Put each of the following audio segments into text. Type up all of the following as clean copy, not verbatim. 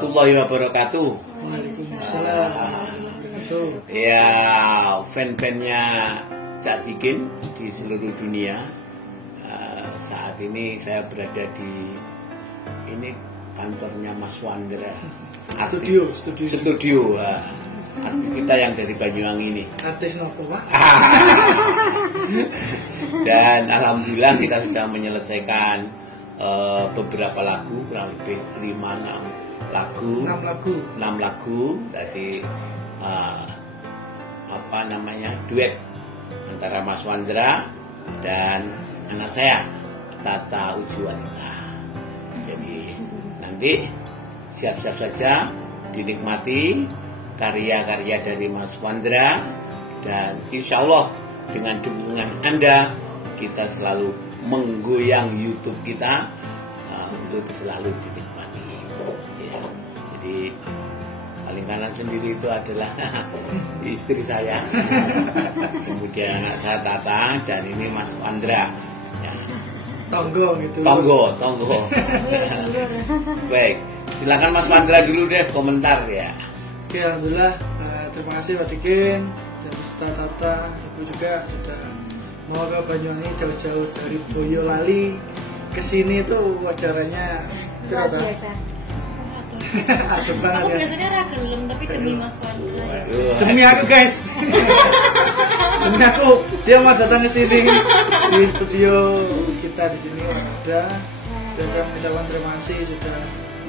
warahmatullahi wabarakatuh. Waalaikumsalam. Ya, fan-fannya Cak Tikin di seluruh dunia. Saat ini saya berada di kantornya Mas Wandra. Studio. Artis kita yang dari Banyuwangi ini. Artis nopo, Pak? Dan alhamdulillah kita sudah menyelesaikan beberapa lagu, kurang lebih 6 lagu. Jadi duet antara Mas Wandra dan anak saya Tata Ujuwanita. Jadi nanti siap-siap saja dinikmati karya-karya dari Mas Wandra, dan insya Allah dengan dukungan Anda kita selalu menggoyang YouTube kita untuk selalu dinikmati. Ya. Jadi paling kanan sendiri itu adalah istri saya, kemudian anak saya Tata, dan ini Mas Wandra. Ya. Tonggo gitu. Tonggo. Baik, silakan Mas Wandra dulu deh komentar ya. Oke, alhamdulillah. Terima kasih Pak Tikin dan Ustaz Tata. Ibu juga sudah mau ke Banyuwangi jauh-jauh dari Boyolali ke sini tuh wajarannya luar biasa. Adem banget Aku ya. biasanya ragilem tapi demi Mas Wandra. Demi aku guys. Demi aku, dia mau datang ke sini di studio kita di sini ada. Dan saya mengucapkan terima kasih sudah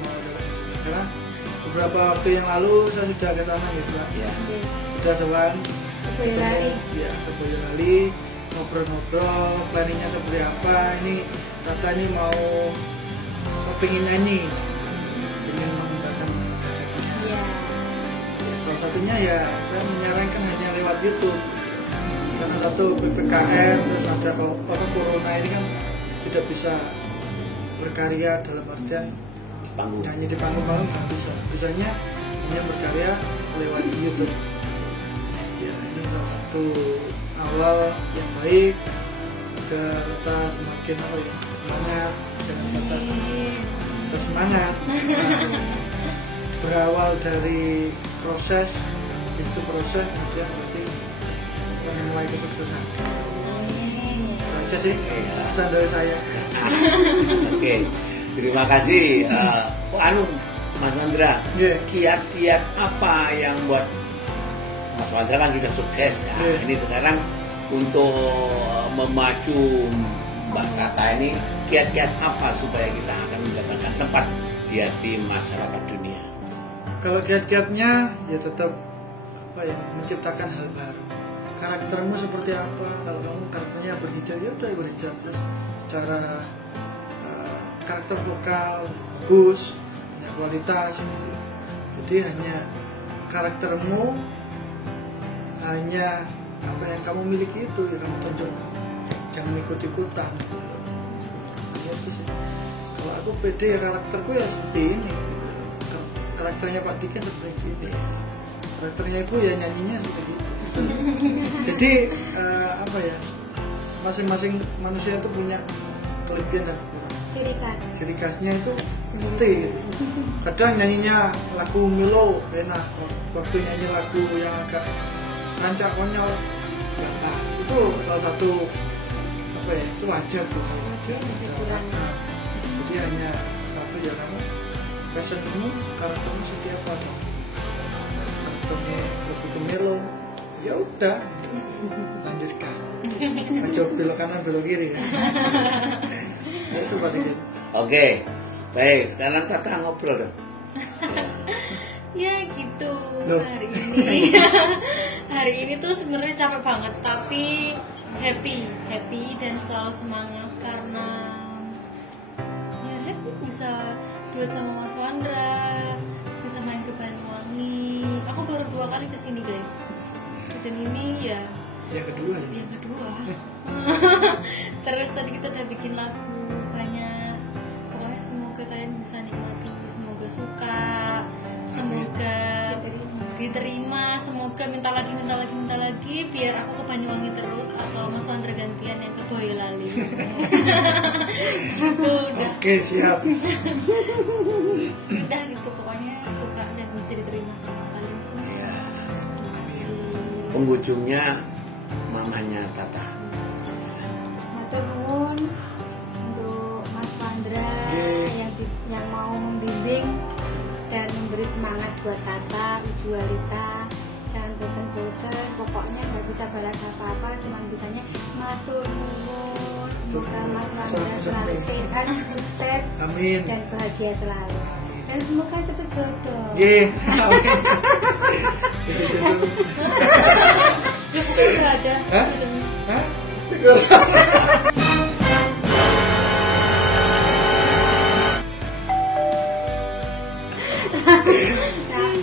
mau datang ke sini. Karena beberapa waktu yang lalu saya sudah ke sana gitu Pak. Ya. Sudah sewan Boyolali. Ya, ke Boyolali, ngobrol-ngobrol, planningnya seperti apa. Ini Tata ini mau pengen nyanyi, pengen menggunakan Iya. salah satunya ya saya menyarankan hanya lewat YouTube, karena satu PPKM terus ada corona ini kan tidak bisa berkarya dalam artian Panggung. nyanyi di panggung-panggung nggak bisa, bisanya hanya berkarya lewat YouTube. Ya, ini salah satu awal yang baik agar kita semakin semangat, jangan kata kita semangat. Berawal dari proses, itu proses kemudian berarti mulai kesuksesan. Itu aja sih pesan dari saya. Oke, terima kasih. Mas Wandra, Yeah. kiat-kiat apa yang buat Mas Wandra kan sudah sukses ya. Yeah. Ini sekarang untuk memacu Mbak Tata ini, kiat-kiat apa supaya kita akan mendapatkan tempat di hati masyarakat dunia? Kalau kiat-kiatnya ya tetap menciptakan hal baru. Karaktermu seperti apa? Kalau kamu karakternya berhijab, ya udah berhijab. Terus secara karakter vokal bagus, punya kualitas. Jadi hanya karaktermu, hanya apa yang kamu miliki itu yang kamu tonjolkan. Jangan ikut-ikutan. Ya, itu sih. Kalau aku pede ya karakterku ya seperti ini. Karakternya Pak Tikin seperti ini. Karakternya Ibu ya nyanyinya seperti itu. Jadi masing-masing manusia itu punya kelebihan dan kekurangan. Ciri khasnya itu seperti kadang nyanyinya lagu melo enak, waktu nyanyi lagu yang agak rancak konyol nggak pas. Itu salah satu itu wajar tuh, wajar. Jadi hanya satu ya kamu passionmu, karaktermu seperti apa nih? Karakternya lebih ke melo, ya udah lanjutkan. Coba belok kanan belok kiri ya. Itu Pak Tikin. Oke, baik. Sekarang Tata ngobrol dong. Ya gitu. Loh. Hari ini tuh sebenarnya capek banget, tapi happy dan selalu semangat karena ya happy bisa duet sama Mas Wandra, bisa main ke Banyuwangi. Aku baru 2 kali kesini guys, dan ini ya Yang kedua ya. yang kedua. Terus tadi kita udah bikin lagu banyak. Pokoknya semoga kalian bisa nikmati, semoga suka, semoga diterima, semoga minta lagi biar aku ke Banyuwangi terus atau Mas Wandra gantian yang ke Boyolali. Udah. Oke, siap. Udah gitu pokoknya suka dan bisa diterima sama kalian semua. Ya. Terima kasih. Penghujungnya mamanya Tata. Matur nuwun untuk Mas Wandra yang mau membimbing dan memberi semangat buat Tata, Ujualita. Jangan bosan-bosan, pokoknya nggak bisa balas apa-apa, cuma bisanya matur nuwun. Semoga Mas Wandra selalu sehat, sukses, Amin. dan bahagia selalu. Dan semoga cepet jodoh. Amin. Ya pokoknya udah ada. Hah? filmnya. Hah?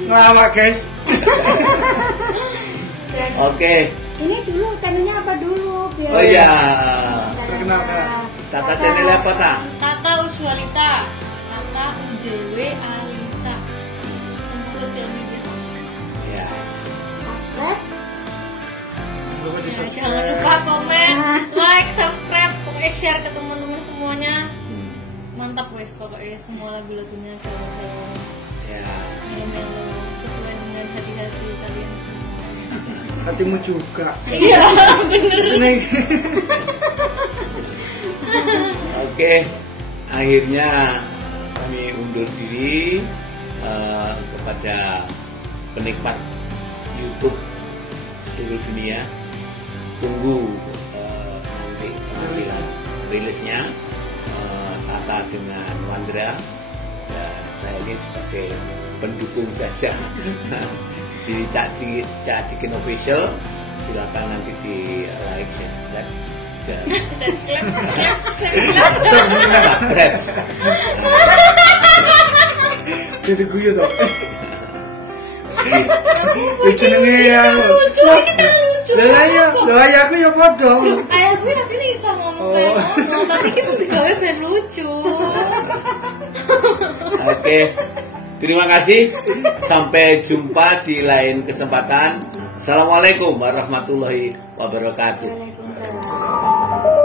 Ngelawak guys. Dan Oke. ini dulu channelnya apa dulu? Biar Oh iya. Perkenalkan. Tata channel apa ta? Tata Ujualita, Tata UJW Alita. Semua sosial media sama. Ya. subscribe. Lupa di Ya, subscribe. jangan lupa komen, like, subscribe, pokoknya share ke teman-teman semuanya. Mantap wes pokoknya semua lagu-lagunya kalau Ya. melo-melo sesuai dengan hati-hati kalian semua. Hatimu juga. Iya, bener. Ini. Oke. Akhirnya kami undur diri kepada penikmat YouTube seluruh dunia. Tunggu nanti penampilan rilisnya Tata dengan Wandra. Dan saya ini sebagai pendukung saja di Cak Dikin Official. Silakan nanti di like, subscribe, Jadi guyu toh. Lucu nih ya. Lah ya aku ya padha. Kayak gue asli bisa ngomong kayak ngomong, tapi kita digawe ben lucu. Oke, terima kasih. Sampai jumpa di lain kesempatan. Assalamualaikum warahmatullahi wabarakatuh. Waalaikumsalam.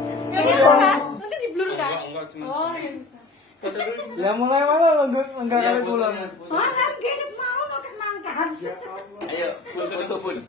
Nanti di blur kan? Oh ya bisa. Ya mulai mana enggak kali pulang. Mana gini mau mangkat. Ayo, foto pun.